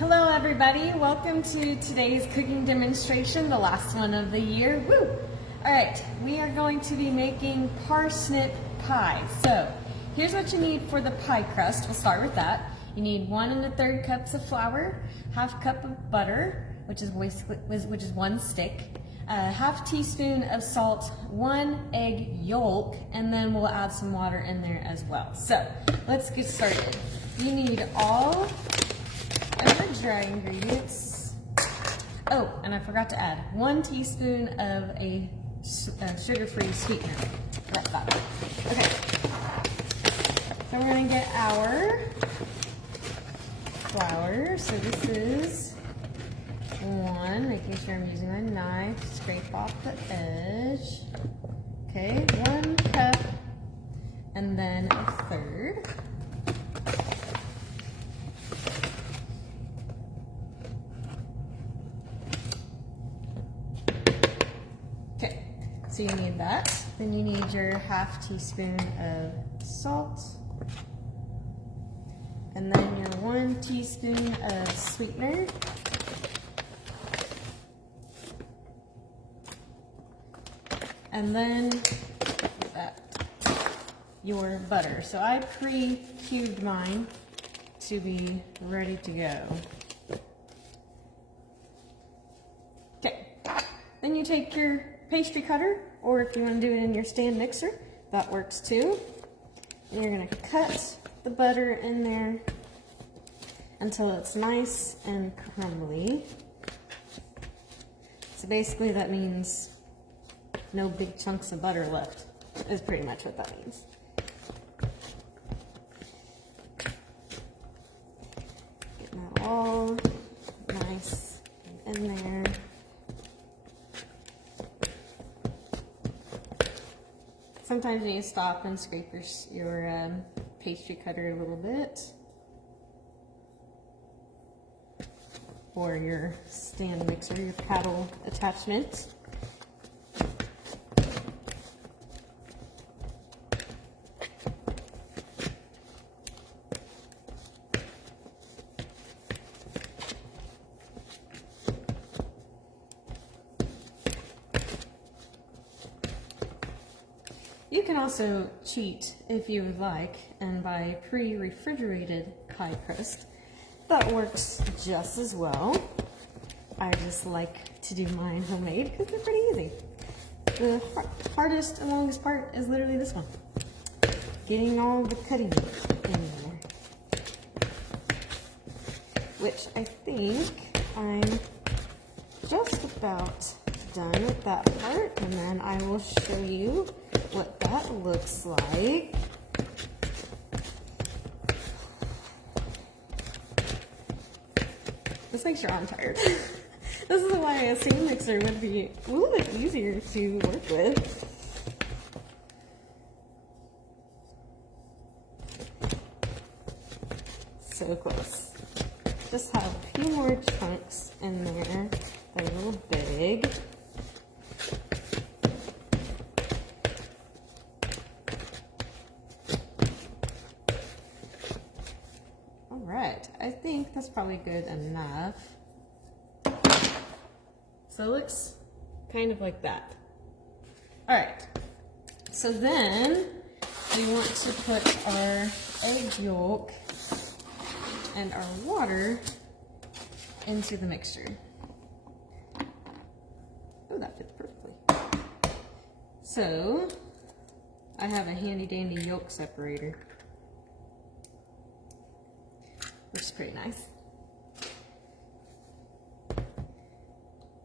Hello everybody, welcome to today's cooking demonstration, the last one of the year. Woo! Alright, we are going to be making parsnip pie. So, here's what you need for the pie crust. We'll start with that. You need 1 1/3 cups of flour, half cup of butter, which is 1 stick, a half teaspoon of salt, 1 egg yolk, and then we'll add some water in there as well. So, let's get started. You need all of the dry ingredients. Oh, and I forgot to add 1 teaspoon of a sugar-free sweetener. Right, that. Okay. So we're gonna get our flour. So this is 1, making sure I'm using my knife to scrape off the edge. Okay, 1 cup, and then 1/3. So you need that. Then you need your half teaspoon of salt. And then your 1 teaspoon of sweetener. And then your butter. So I pre-cubed mine to be ready to go. Okay. Then you take your pastry cutter, or if you want to do it in your stand mixer, that works too. And you're going to cut the butter in there until it's nice and crumbly. So basically that means no big chunks of butter left, is pretty much what that means. Getting that all nice and in there. Sometimes you need to stop and scrape your pastry cutter a little bit, or your stand mixer, your paddle attachment. You can also cheat if you would like and buy pre-refrigerated pie crust. That works just as well. I just like to do mine homemade because they're pretty easy. The hardest and longest part is literally this one. Getting all the cutting in there. Which I think I'm just about done with that part, and then I will show you what that looks like. This makes your arm tired. This is why a stand mixer would be a little bit easier to work with. So close. Just have a few more chunks in there that are a little big. Alright, I think that's probably good enough. So it looks kind of like that. Alright, so then we want to put our egg yolk and our water into the mixture. Oh, that fits perfectly. So, I have a handy dandy yolk separator, which is pretty nice.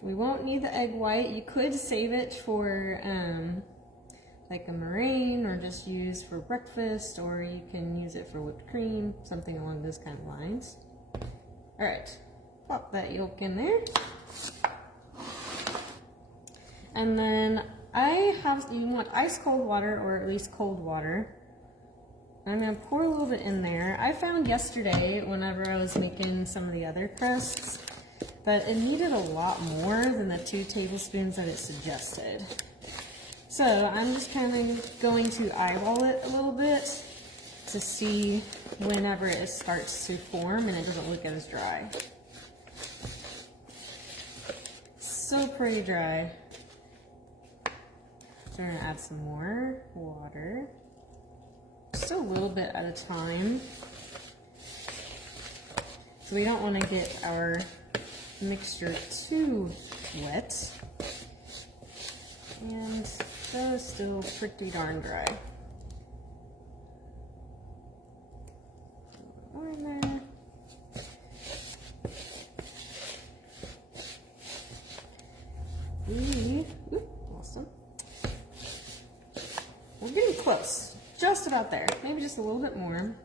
We won't need the egg white. You could save it for like a meringue, or just use for breakfast, or you can use it for whipped cream, something along those kind of lines. Alright, pop that yolk in there. And then you want ice cold water, or at least cold water. I'm going to pour a little bit in there. I found yesterday, whenever I was making some of the other crusts, that it needed a lot more than the 2 tablespoons that it suggested. So I'm just kind of going to eyeball it a little bit to see whenever it starts to form and it doesn't look as dry. So pretty dry. So we're gonna add some more water. Just a little bit at a time. So we don't want to get our mixture too wet. And that is still pretty darn dry. More in there. Awesome. We're getting close. Just about there. Maybe just a little bit more.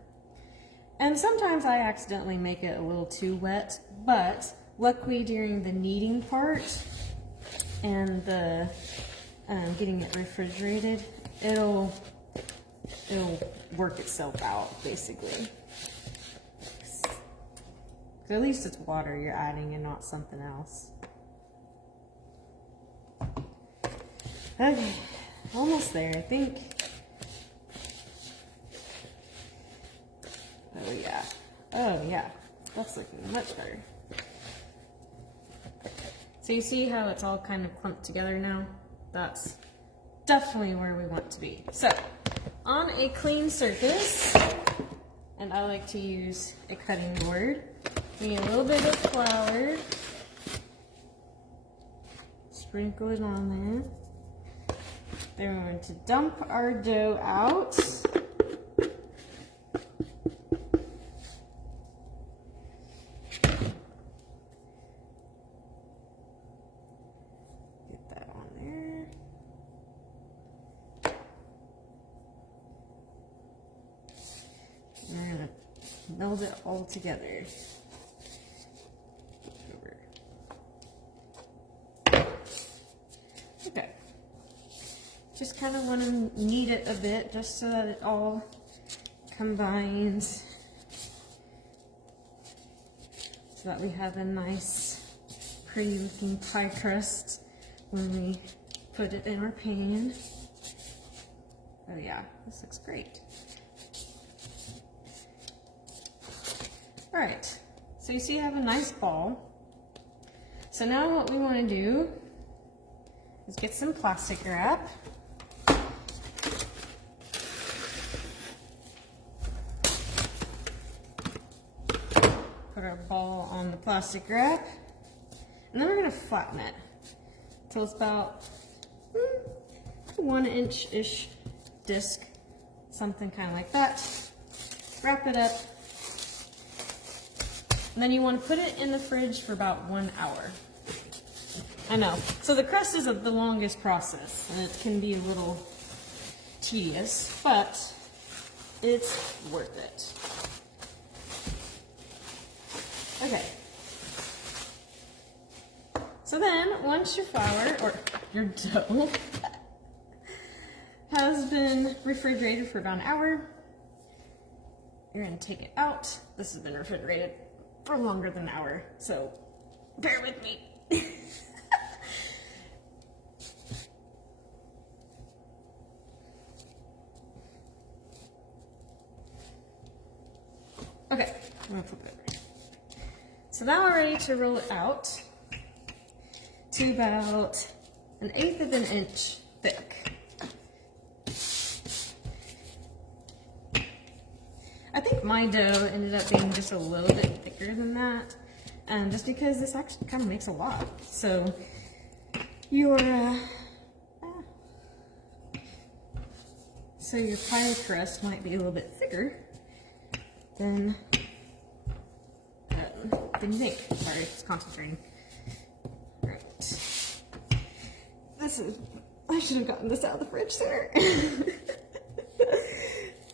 And sometimes I accidentally make it a little too wet, but luckily during the kneading part and the getting it refrigerated, it'll work itself out basically. So at least it's water you're adding and not something else. Okay, almost there, I think. Oh yeah, that's looking much better. So you see how it's all kind of clumped together now? That's definitely where we want to be. So, on a clean surface, and I like to use a cutting board, we need a little bit of flour, sprinkle it on there. Then we're going to dump our dough out. Meld it all together. Okay. Just kind of want to knead it a bit just so that it all combines. So that we have a nice, pretty looking pie crust when we put it in our pan. Oh yeah, this looks great. Alright, so you see I have a nice ball. So now what we want to do is get some plastic wrap. Put our ball on the plastic wrap. And then we're going to flatten it until it's about 1 inch-ish disc. Something kind of like that. Wrap it up. And then you want to put it in the fridge for about 1 hour. I know. So the crust is the longest process, and it can be a little tedious, but it's worth it. Okay. So then, once your flour, or your dough, has been refrigerated for about 1 hour, you're going to take it out. This has been refrigerated for longer than 1 hour, so bear with me. Okay, I'm gonna flip it over. So now we're ready to roll it out to about 1/8 of an inch thick. I think my dough ended up being just a little bit thicker than that, just because this actually kind of makes a lot. So your pie crust might be a little bit thicker than you think. Sorry, it's concentrating. Right. I should have gotten this out of the fridge sooner.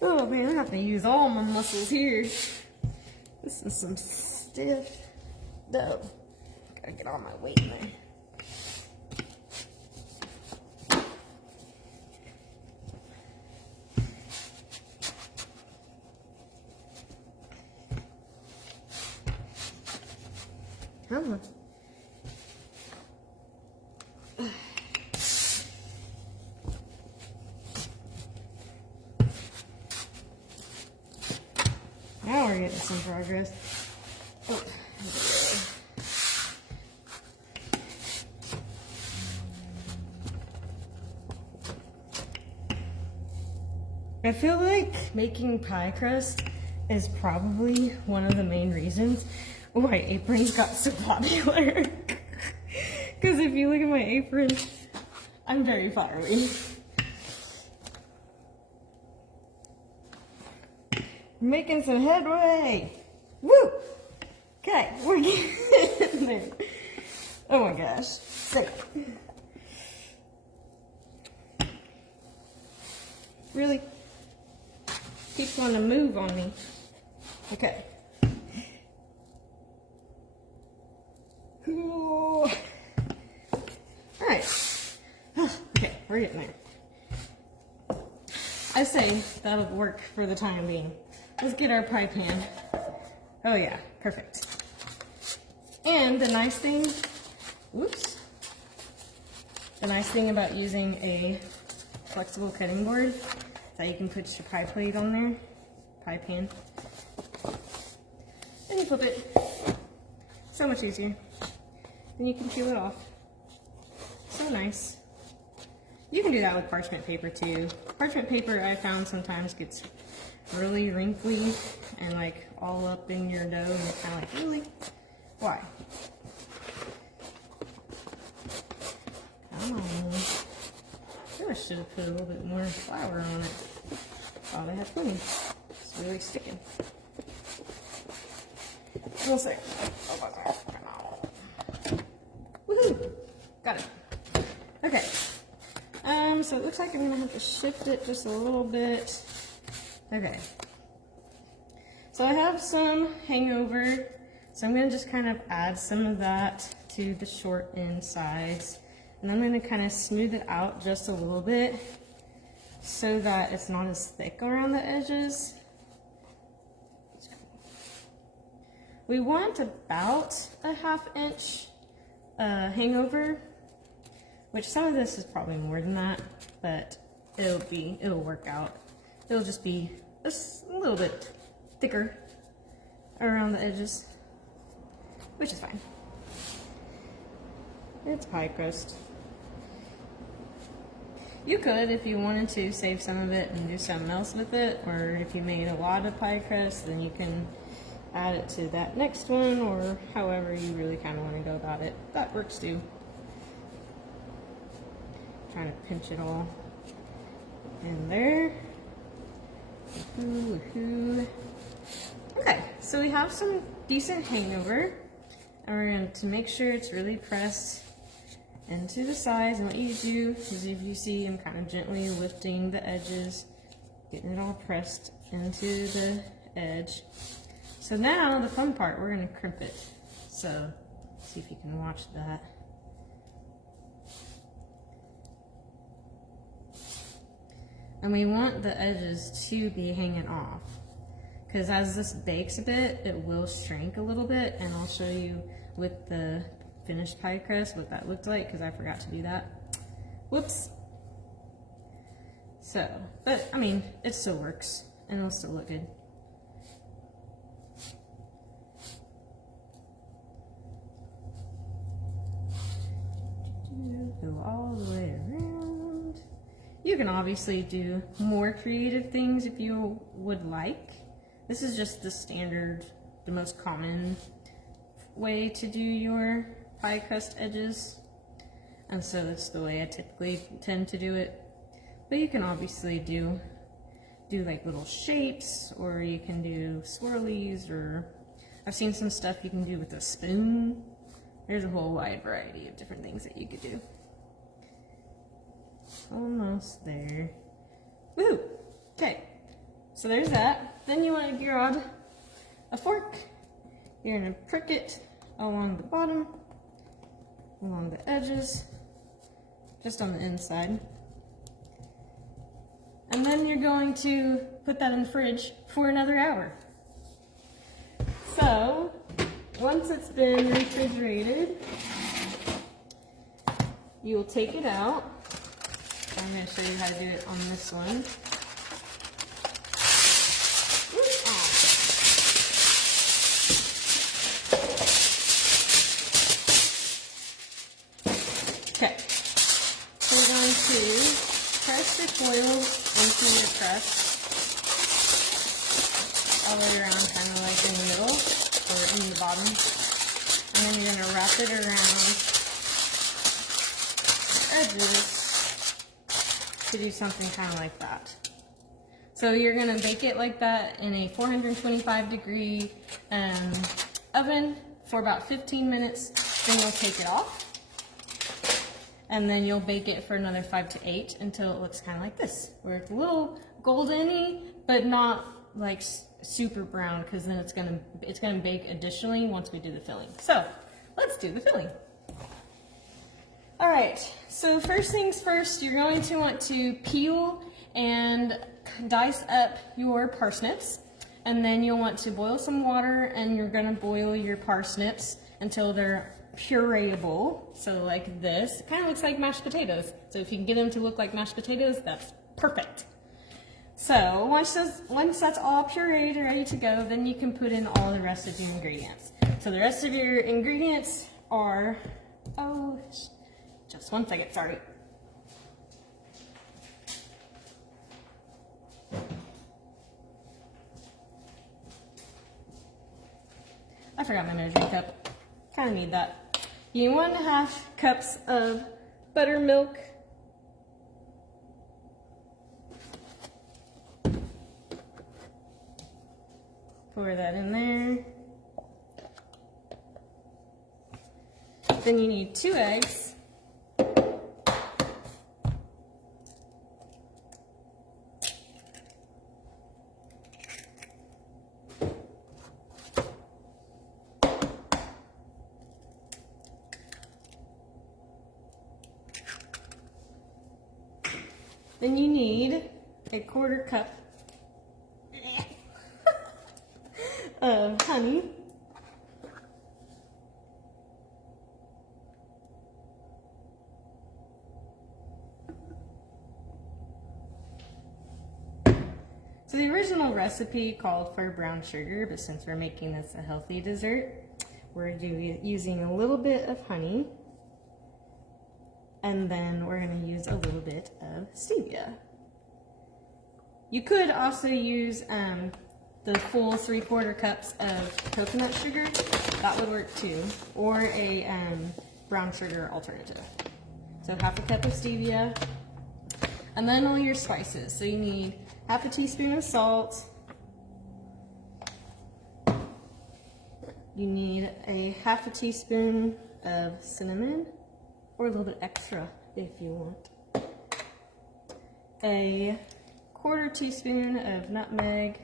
Oh man, I have to use all my muscles here. This is some stiff dough. Gotta get all my weight in there. Come on. crust. Oh, I feel like making pie crust is probably one of the main reasons why aprons got so popular. Because if you look at my apron, I'm very flowery. Making some headway. Woo! Okay, we're getting there. Oh my gosh. Sick. Really keeps wanting to move on me. Okay. Ooh. All right. Okay, we're getting there. I say that'll work for the time being. Let's get our pie pan. Oh yeah, perfect. And the nice thing, whoops. The nice thing about using a flexible cutting board is that you can put your pie plate on there, pie pan, and you flip it. So much easier. Then you can peel it off. So nice. You can do that with parchment paper too. Parchment paper I found sometimes gets really wrinkly and like all up in your dough and you're kind of like, really? Why? Come on. I should have put a little bit more flour on it. Oh, they had plenty. It's really sticking. We'll see. Woohoo! Got it. Okay. So it looks like I'm gonna have to shift it just a little bit. Okay. So I have some hangover, so I'm gonna just kind of add some of that to the short end sides. And I'm gonna kind of smooth it out just a little bit so that it's not as thick around the edges. We want about a 1/2 inch hangover, which some of this is probably more than that, but it'll work out. It'll just be a little bit thicker around the edges, which is fine. It's pie crust. You could, if you wanted to, save some of it and do something else with it, or if you made a lot of pie crust, then you can add it to that next one, or however you really kind of want to go about it. That works too. Trying to pinch it all in there. Woohoo. Okay, so we have some decent hangover, and we're going to make sure it's really pressed into the sides. And what you do is, if you see, I'm kind of gently lifting the edges, getting it all pressed into the edge. So now the fun part, we're going to crimp it. So see if you can watch that. And we want the edges to be hanging off, because as this bakes a bit, it will shrink a little bit, and I'll show you with the finished pie crust what that looked like, because I forgot to do that. Whoops. So, but I mean, it still works, and it'll still look good. Go all the way around. You can obviously do more creative things if you would like. This is just the standard, the most common way to do your pie crust edges. And so that's the way I typically tend to do it. But you can obviously do like little shapes, or you can do swirlies, or I've seen some stuff you can do with a spoon. There's a whole wide variety of different things that you could do. Almost there. Woo! Okay, so there's that. Then you want to grab a fork. You're going to prick it along the bottom, along the edges, just on the inside. And then you're going to put that in the fridge for another hour. So, once it's been refrigerated, you will take it out. I'm going to show you how to do it on this one. foil into your crust all the way around, kind of like in the middle or in the bottom. And then you're going to wrap it around the edges to do something kind of like that. So you're going to bake it like that in a 425-degree oven for about 15 minutes. Then you'll take it off. And then you'll bake it for another 5 to 8 until it looks kind of like this, where it's a little golden-y, but not like super brown, because then it's gonna bake additionally once we do the filling. So let's do the filling. All right, so first things first, you're going to want to peel and dice up your parsnips, and then you'll want to boil some water, and you're gonna boil your parsnips until they're pureeable, so like this. It kind of looks like mashed potatoes, so if you can get them to look like mashed potatoes, that's perfect. So once that's all pureed and ready to go, then you can put in all the rest of your ingredients. So the rest of your ingredients are, oh, just one second, sorry. I forgot my measuring cup. Kind of need that. You need 1.5 cups of buttermilk. Pour that in there. Then you need 2 eggs. Then you need a 1/4 cup of honey. So the original recipe called for brown sugar, but since we're making this a healthy dessert, we're using a little bit of honey. And then we're going to use a little bit of stevia. You could also use the full 3/4 cups of coconut sugar. That would work too. Or a brown sugar alternative. So 1/2 cup of stevia. And then all your spices. So you need 1/2 teaspoon of salt. You need a 1/2 teaspoon of cinnamon, or a little bit extra if you want. A 1/4 teaspoon of nutmeg,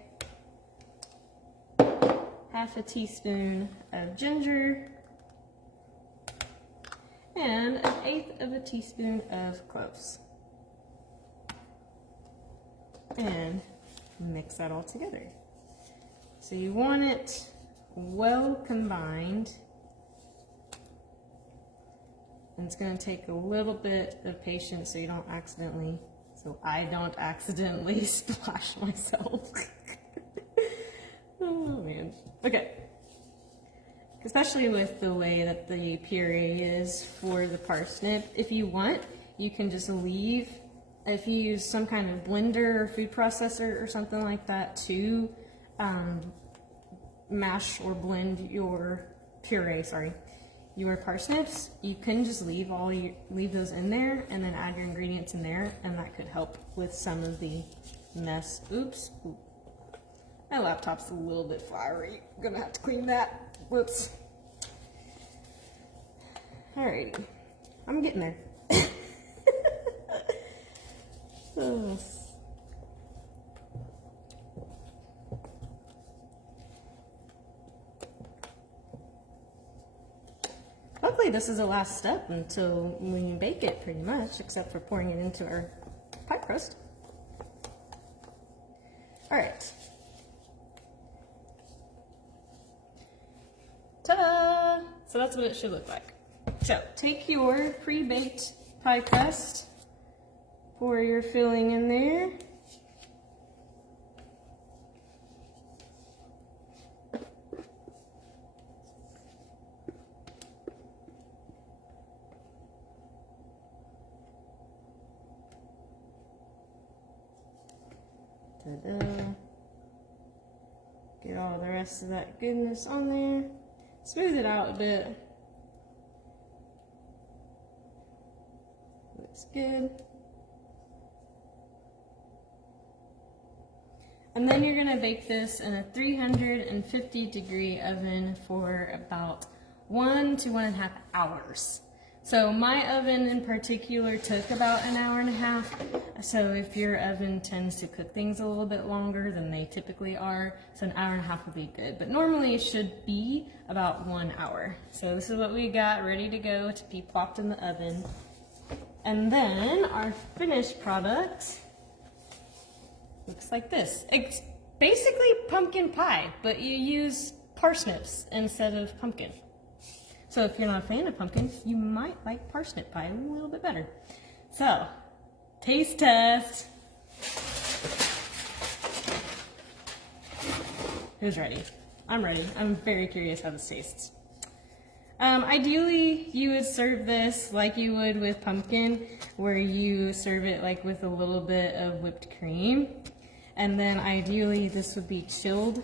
1/2 teaspoon of ginger, and 1/8 teaspoon of cloves. And mix that all together. So you want it well combined. And it's going to take a little bit of patience so I don't accidentally splash myself. Oh man. Okay. Especially with the way that the puree is for the parsnip, if you want, you can just leave, if you use some kind of blender or food processor or something like that to mash or blend your puree, your parsnips, you can just leave those in there and then add your ingredients in there, and that could help with some of the mess. Oops. My laptop's a little bit fiery. I'm gonna have to clean that. Whoops. Alrighty. I'm getting there. Oh. Hopefully this is the last step until we bake it, pretty much, except for pouring it into our pie crust. All right. Ta-da! So that's what it should look like. So take your pre-baked pie crust, pour your filling in there. Get all the rest of that goodness on there. Smooth it out a bit. Looks good. And then you're gonna bake this in a 350-degree oven for about 1 to 1.5 hours. So my oven in particular took about 1.5 hours. So if your oven tends to cook things a little bit longer than they typically are, so 1.5 hours will be good. But normally it should be about 1 hour. So this is what we got ready to go to be plopped in the oven. And then our finished product looks like this. It's basically pumpkin pie, but you use parsnips instead of pumpkin. So if you're not a fan of pumpkin, you might like parsnip pie a little bit better. So, taste test. Who's ready? I'm ready. I'm very curious how this tastes. Ideally, you would serve this like you would with pumpkin, where you serve it like with a little bit of whipped cream. And then ideally, this would be chilled.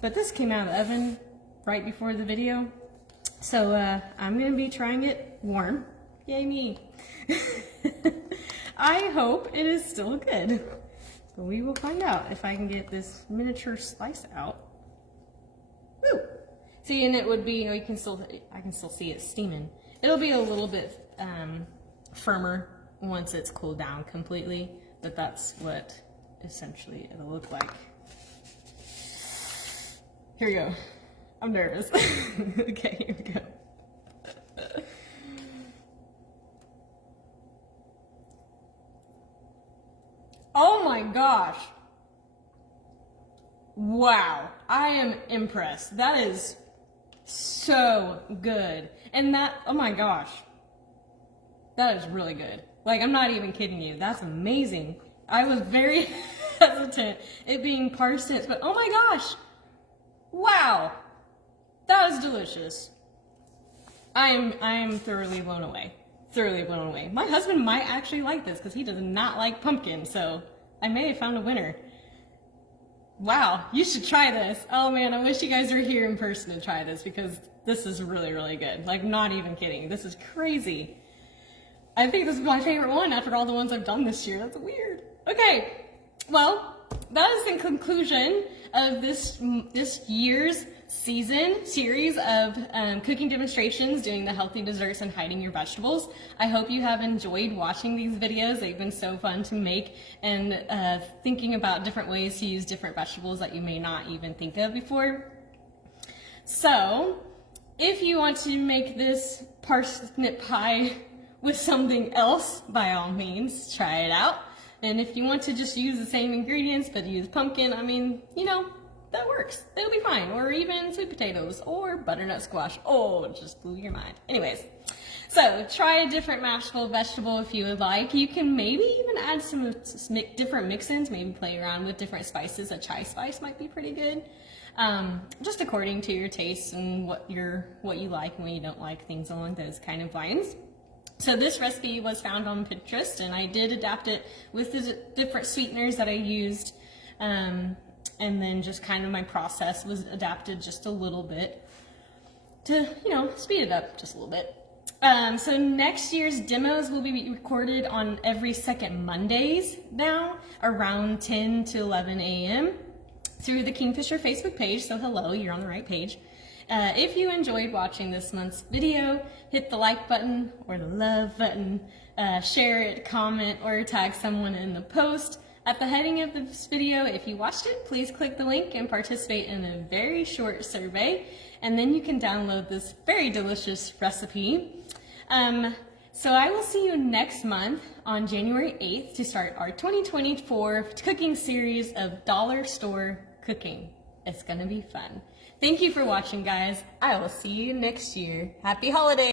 But this came out of the oven right before the video. So I'm gonna be trying it warm. Yay me. I hope it is still good. But we will find out if I can get this miniature slice out. Woo! See, and it would be, I can still see it steaming. It'll be a little bit firmer once it's cooled down completely, but that's what essentially it'll look like. Here we go. I'm nervous. Okay, here we go. Oh my gosh. Wow, I am impressed. That is so good. And that, oh my gosh. That is really good. Like, I'm not even kidding you. That's amazing. I was very hesitant, it being parsnips, but oh my gosh. Wow. That is delicious. I am thoroughly blown away. Thoroughly blown away. My husband might actually like this because he does not like pumpkin, so I may have found a winner. Wow, you should try this. Oh man, I wish you guys were here in person to try this because this is really, really good. Like, not even kidding. This is crazy. I think this is my favorite one after all the ones I've done this year. That's weird. Okay, well, that is the conclusion of this year's series of cooking demonstrations, doing the healthy desserts and hiding your vegetables. I hope you have enjoyed watching these videos. They've been so fun to make, and thinking about different ways to use different vegetables that you may not even think of before. So, if you want to make this parsnip pie with something else, by all means, try it out. And if you want to just use the same ingredients but use pumpkin, I mean, you know, that works. It'll be fine. Or even sweet potatoes or butternut squash. Oh, it just blew your mind. Anyways, so try a different mashable vegetable if you would like. You can maybe even add some different mix-ins, maybe play around with different spices. A chai spice might be pretty good. Just according to your tastes and what you like and what you don't like, things along those kind of lines. So this recipe was found on Pinterest, and I did adapt it with the different sweeteners that I used, and then just kind of my process was adapted just a little bit to, you know, speed it up just a little bit. So next year's demos will be recorded on every second Mondays now, around 10 to 11 a.m. through the Kingfisher Facebook page, so hello, you're on the right page. If you enjoyed watching this month's video, hit the like button or the love button, share it, comment, or tag someone in the post. At the heading of this video, if you watched it, please click the link and participate in a very short survey, and then you can download this very delicious recipe. So I will see you next month on January 8th to start our 2024 cooking series of dollar store cooking. It's gonna be fun. Thank you for watching, guys. I will see you next year. Happy holidays!